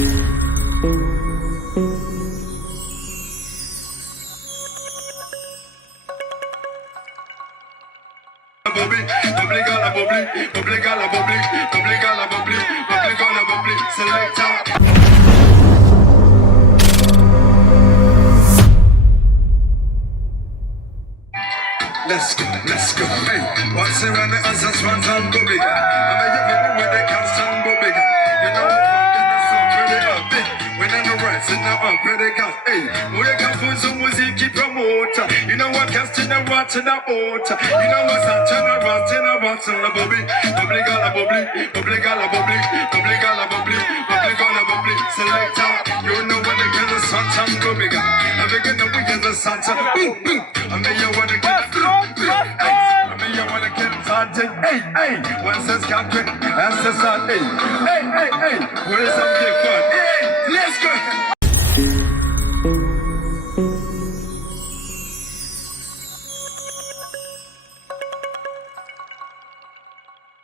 Bubbly, bubbly gala bubbly, bubbly gala bubbly, bubbly gala bubbly, bubbly gala bubbly, selector. Let's go, hey. Once around the answers, one time bubbly guy. I mean, you know when they come some bubbly guy. You know what I'm so pretty up, big. When I'm the rats and now I'm pretty guy. Hey, we come for some music, keep promoter. You know what, casting the rats in the water. You know what's a turn a rats in the bubbly, bubbly gala bubbly, bubbly gala bubbly, bubbly gala bubbly, bubbly gala bubbly. Selector, you know when they get the sun, some bubbly guy. I'm beginning to get the sun, some boom, boom. I mean, you want to get I mean, you want to get started. Hey, hey, one says captain, and says hey, hey, hey, hey. Where's some